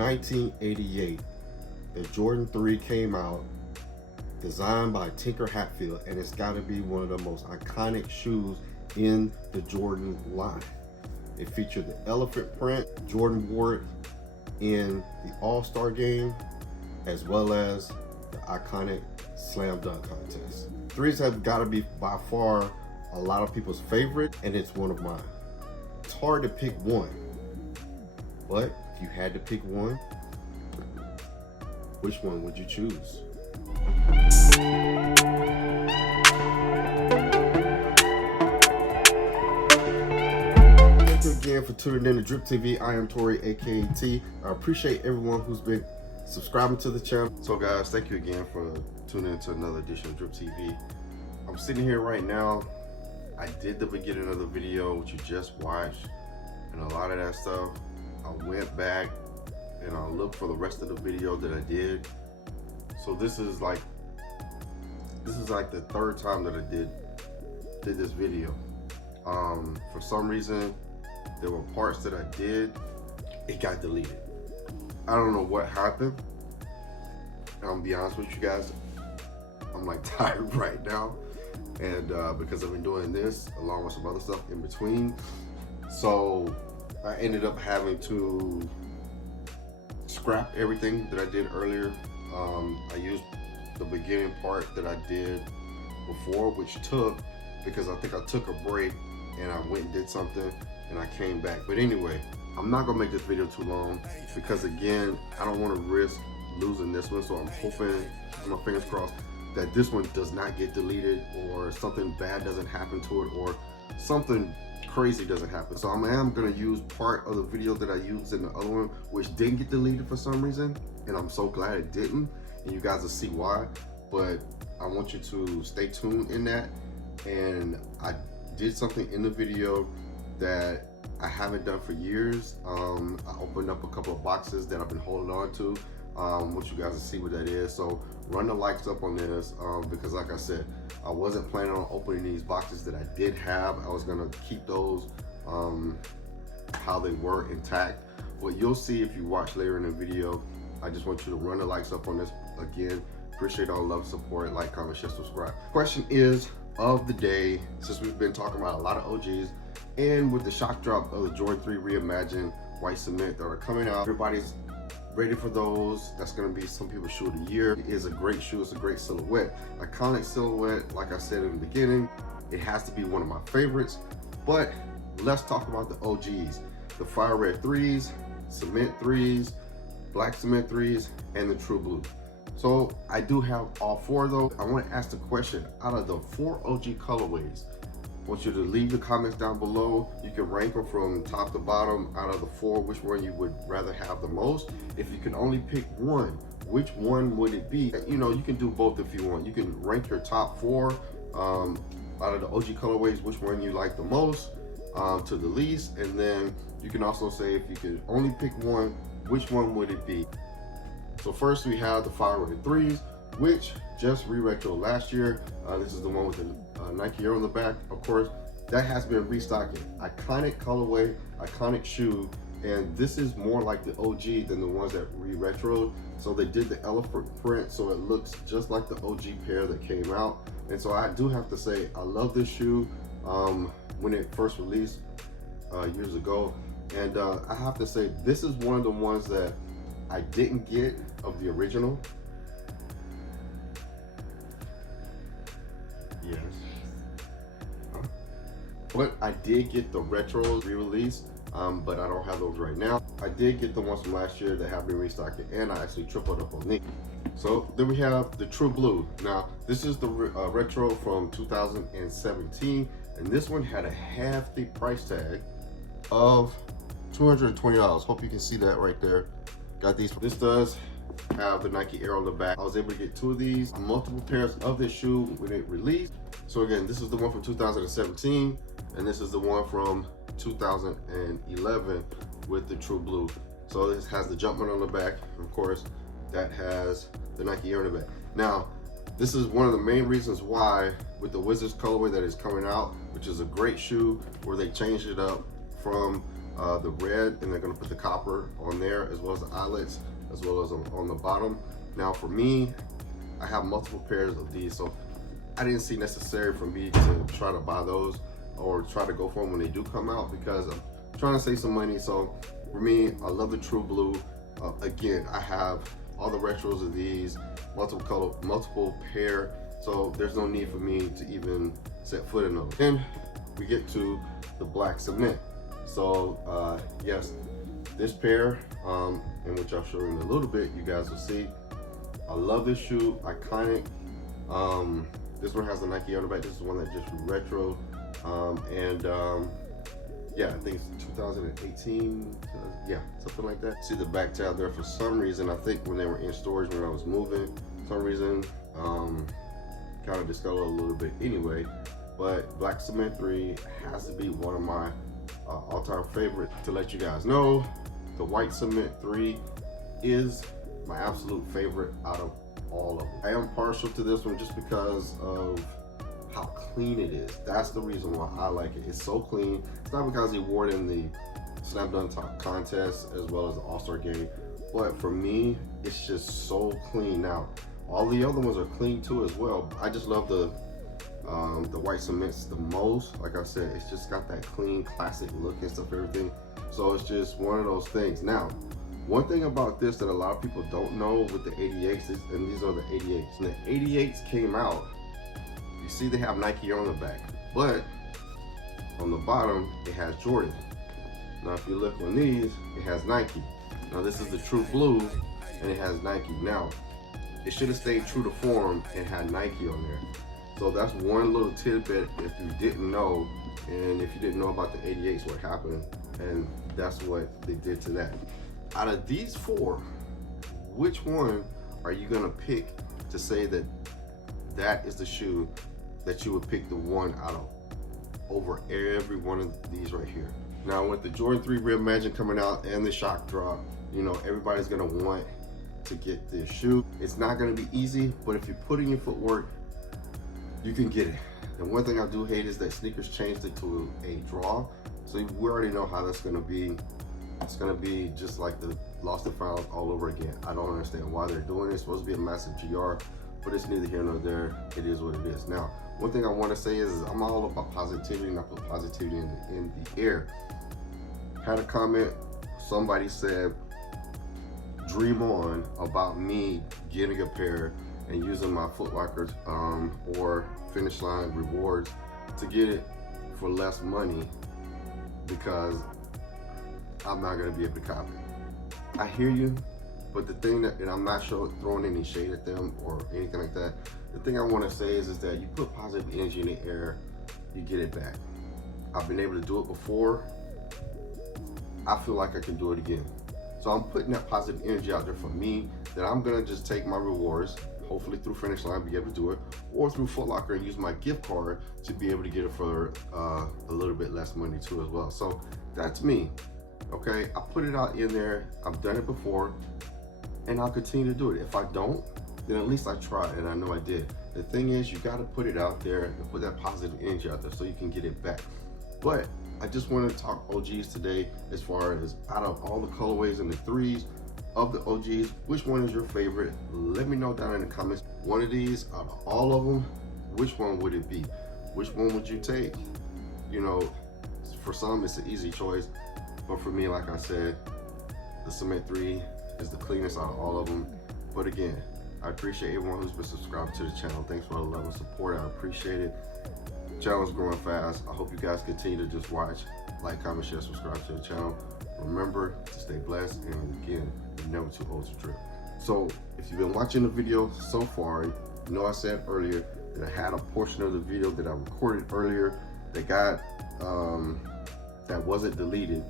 1988, the Jordan 3 came out, designed by Tinker Hatfield, and it's got to be one of the most iconic shoes in the Jordan line. It featured the elephant print. Jordan wore it in the All-Star game, as well as the iconic slam dunk contest. Threes have got to be by far a lot of people's favorite, and it's one of mine. It's hard to pick one, but if you had to pick one, which one would you choose? Thank you again for tuning in to Drip TV. I am Tori, aka T. I appreciate everyone who's been subscribing to the channel. So guys, thank you again for tuning into another edition of Drip TV. I'm sitting here right now. I did the beginning of the video, which you just watched, and a lot of that stuff, I went back and I looked for the rest of the video that I did. So this is like the third time that I did this video. For some reason, there were parts that I did, it got deleted. I don't know what happened. I'm gonna be honest with you guys, I'm like tired right now, and because I've been doing this along with some other stuff in between, so I ended up having to scrap everything that I did earlier. I used the beginning part that I did before, which took, because I think I took a break and I went and did something and I came back. But anyway, I'm not gonna make this video too long because again, I don't want to risk losing this one. So I'm hoping, my fingers crossed, that this one does not get deleted or something bad doesn't happen to it or something crazy doesn't happen. So I am gonna use part of the video that I used in the other one, which didn't get deleted for some reason, and I'm so glad it didn't, and you guys will see why. But I want you to stay tuned in that. And I did something in the video that I haven't done for years. I opened up a couple of boxes that I've been holding on to. Want you guys to see what that is. So run the likes up on this, because like I said, I wasn't planning on opening these boxes that I did have. I was gonna keep those how they were intact. But you'll see if you watch later in the video. I just want you to run the likes up on this again. Appreciate all the love, support, like, comment, share, subscribe. Question is of the day, since we've been talking about a lot of OGs, and with the shock drop of the Jordan 3 Reimagined White Cement that are coming out, everybody's ready for those. That's gonna be some people's shoe of the year. It is a great shoe, it's a great silhouette. Iconic silhouette, like I said in the beginning, it has to be one of my favorites. But let's talk about the OGs. The Fire Red 3s, Cement 3s, Black Cement 3s, and the True Blue. So I do have all four though. I want to ask the question, out of the 4 OG colorways, I want you to leave the comments down below. You can rank them from top to bottom. Out of the 4, which one you would rather have the most? If you can only pick one, which one would it be? You know, you can do both if you want. You can rank your top 4 out of the OG colorways, which one you like the most to the least. And then you can also say, if you could only pick one, which one would it be? So first we have the Fire Red 3s, which just re-retro last year. This is the one with the Nike Air on the back, of course. That has been restocking. Iconic colorway, iconic shoe, and this is more like the OG than the ones that re-retroed. So they did the elephant print, so it looks just like the OG pair that came out. And so I do have to say, I love this shoe when it first released years ago. And I have to say, this is one of the ones that I didn't get of the original. Yes. Huh? But I did get the retro re-release, but I don't have those right now. I did get the ones from last year that have been restocking, and I actually tripled up on these. So then we have the True Blue. Now, this is the retro from 2017, and this one had a hefty price tag of $220. Hope you can see that right there. Got these. This does have the Nike Air on the back. I was able to get 2 of these, multiple pairs of this shoe when it released. So again, this is the one from 2017, and this is the one from 2011 with the True Blue. So this has the Jumpman on the back, of course, that has the Nike Air on the back. Now, this is one of the main reasons why with the Wizards colorway that is coming out, which is a great shoe, where they changed it up from the red, and they're gonna put the copper on there, as well as the eyelets, as well as on the bottom. Now for me, I have multiple pairs of these, so I didn't see necessary for me to try to buy those or try to go for them when they do come out, because I'm trying to save some money. So for me, I love the True Blue. Again, I have all the retros of these, multiple color, multiple pair, so there's no need for me to even set foot in those. Then we get to the black cement. So yes, this pair, in which I'll show you in a little bit, you guys will see. I love this shoe, iconic. This one has the Nike on the back. This is one that just retro, yeah, I think it's 2018, yeah, something like that. See the back tab there. For some reason, I think when they were in storage when I was moving, for some reason, kind of discolored a little bit anyway. But Black Cement 3 has to be one of my all-time favorites. To let you guys know, the White Cement 3 is my absolute favorite out of all of them. I am partial to this one just because of how clean it is. That's the reason why I like it. It's so clean. It's not because he wore it in the Slam Dunk contest as well as the All-Star game, but for me, it's just so clean. Now, all the other ones are clean too as well. I just love the white cements the most. Like I said, it's just got that clean, classic look and stuff, everything. So it's just one of those things. Now, one thing about this that a lot of people don't know with the 88s, and these are the 88s. When the 88s came out, you see they have Nike on the back, but on the bottom, it has Jordan. Now, if you look on these, it has Nike. Now, this is the True Blue, and it has Nike. Now, it should have stayed true to form and had Nike on there. So that's one little tidbit if you didn't know, and if you didn't know about the 88s, what happened, and that's what they did to that. Out of these four, which one are you gonna pick to say that that is the shoe that you would pick the one out of over every one of these right here? Now, with the Jordan 3 Reimagine coming out and the shock drop, you know, everybody's gonna want to get this shoe. It's not gonna be easy, but if you put in your footwork, you can get it. And one thing I do hate is that sneakers changed it to a draw. So we already know how that's gonna be. It's gonna be just like the Lost and Found all over again. I don't understand why they're doing it. It's supposed to be a massive GR, but it's neither here nor there. It is what it is. Now, one thing I wanna say is I'm all about positivity, and I put positivity in the air. Had a comment, somebody said, dream on about me getting a pair and using my Foot Locker or Finish Line rewards to get it for less money because I'm not gonna be able to copy it. I hear you, but the thing that, and I'm not throwing any shade at them or anything like that, the thing I wanna say is that you put positive energy in the air, you get it back. I've been able to do it before. I feel like I can do it again. So I'm putting that positive energy out there for me, that I'm gonna just take my rewards, hopefully through Finish Line, be able to do it, or through Foot Locker and use my gift card to be able to get it for a little bit less money too as well. So that's me, okay? I put it out in there, I've done it before, and I'll continue to do it. If I don't, then at least I tried and I know I did. The thing is, you gotta put it out there and put that positive energy out there so you can get it back. But I just wanted to talk OGs today as far as out of all the colorways and the threes of the OGs, which one is your favorite? Let me know down in the comments. One of these, out of all of them, which one would it be? Which one would you take? You know, for some it's an easy choice, but for me, like I said, the Cement 3 is the cleanest out of all of them. But again, I appreciate everyone who's been subscribed to the channel. Thanks for all the love and support. I appreciate it. Channel's growing fast. I hope you guys continue to just watch, like, comment, share, subscribe to the channel. Remember to stay blessed, and again, you're never too old to drip. So if you've been watching the video so far, you know I said earlier that I had a portion of the video that I recorded earlier that got that wasn't deleted.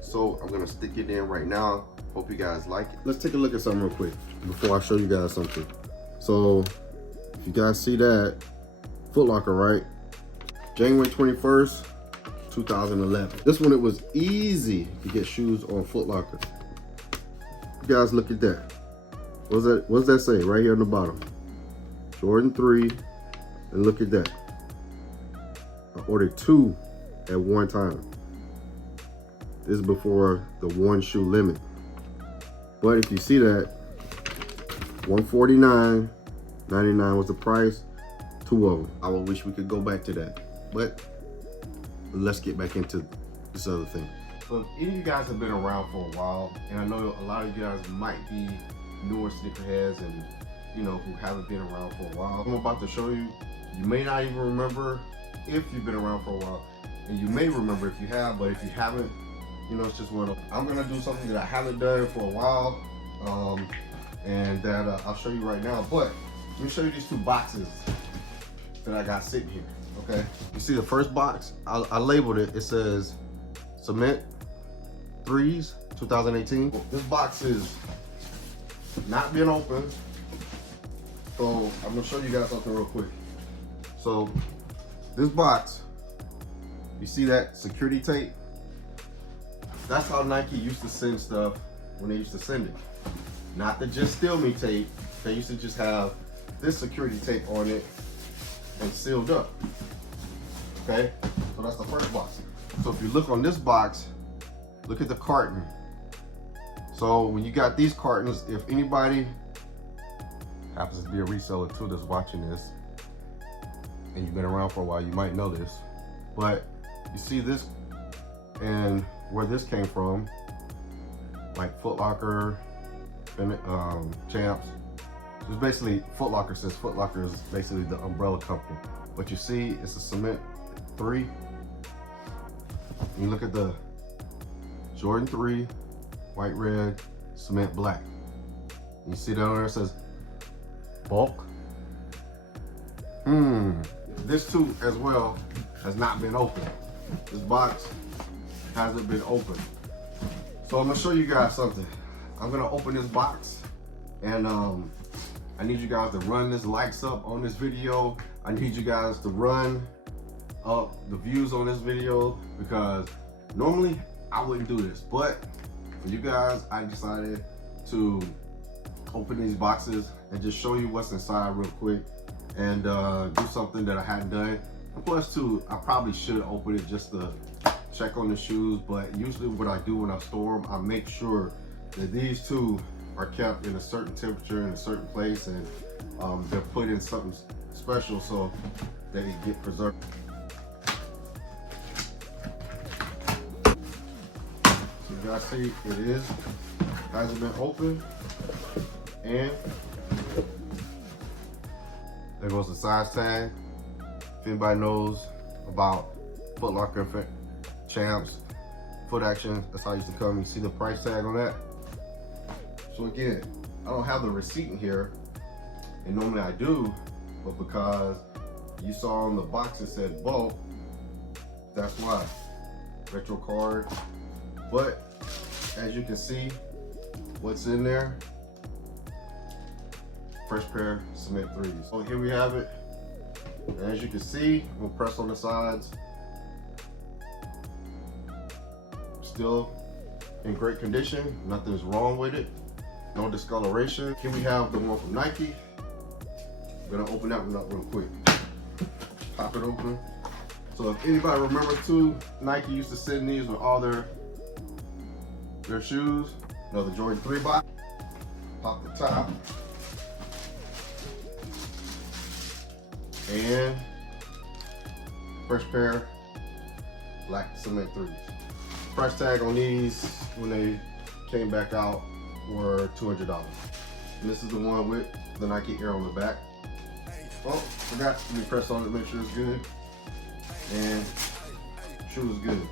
So I'm gonna stick it in right now. Hope you guys like it. Let's take a look at something real quick before I show you guys something. So if you guys see that, Foot Locker, right? January 21st, 2011. This one, it was easy to get shoes on Foot Locker. You guys look at that. What's that say right here on the bottom? Jordan 3, and look at that. I ordered 2 at one time. This is before the 1 shoe limit. But if you see that, $149.99 was the price. 2 of them. I would wish we could go back to that. But let's get back into this other thing. So if any of you guys have been around for a while, and I know a lot of you guys might be newer sneakerheads and who haven't been around for a while, I'm about to show you. You may not even remember if you've been around for a while, and you may remember if you have, but if you haven't, it's just one of them. I'm gonna do something that I haven't done for a while, and that I'll show you right now. But let me show you these 2 boxes that I got sitting here. Okay, you see the first box? I labeled it. It says Cement 3s 2018. This box is not been opened, so I'm gonna show you guys something real quick. So this box, you see that security tape? That's how Nike used to send stuff when they used to send it. Not the Just Steal Me tape. They used to just have this security tape on it and sealed up. Okay, so that's the first box. So if you look on this box, look at the carton. So when you got these cartons, if anybody happens to be a reseller too that's watching this, and you've been around for a while, you might know this, but you see this and where this came from, like Foot Locker, Champs. It's basically Foot Locker, says Foot Locker is basically the umbrella company. But you see, it's a Cement 3. You look at the Jordan 3, white, red, Cement black. You see down there it says bulk. This too as well has not been opened. This box hasn't been opened. So I'm gonna show you guys something. I'm gonna open this box, and I need you guys to run this likes up on this video. I need you guys to run up the views on this video, because normally I wouldn't do this, but for you guys, I decided to open these boxes and just show you what's inside real quick, and do something that I hadn't done. And plus too, I probably should open it just to check on the shoes, but usually what I do when I store them, I make sure that these 2 are kept in a certain temperature in a certain place, and they're put in something special so they get preserved. So you guys see, it hasn't been opened, and there goes the size tag. If anybody knows about Foot Locker, Champs, Foot Action, that's how it used to come. You see the price tag on that? So again, I don't have the receipt in here, and normally I do, but because you saw on the box it said bulk, that's why. Retro card. But as you can see, what's in there? Fresh pair Cement 3s. So here we have it. And as you can see, we'll press on the sides. Still in great condition. Nothing's wrong with it. No discoloration. Here we have the one from Nike. I'm gonna open that one up real quick. Pop it open. So if anybody remembers too, Nike used to send these with all their shoes. The Jordan 3 box. Pop the top. And fresh pair black Cement 3s. Price tag on these when they came back out were $200. And this is the one with the Nike Air on the back. Oh, forgot to press on it to make sure it's good. And shoe is good.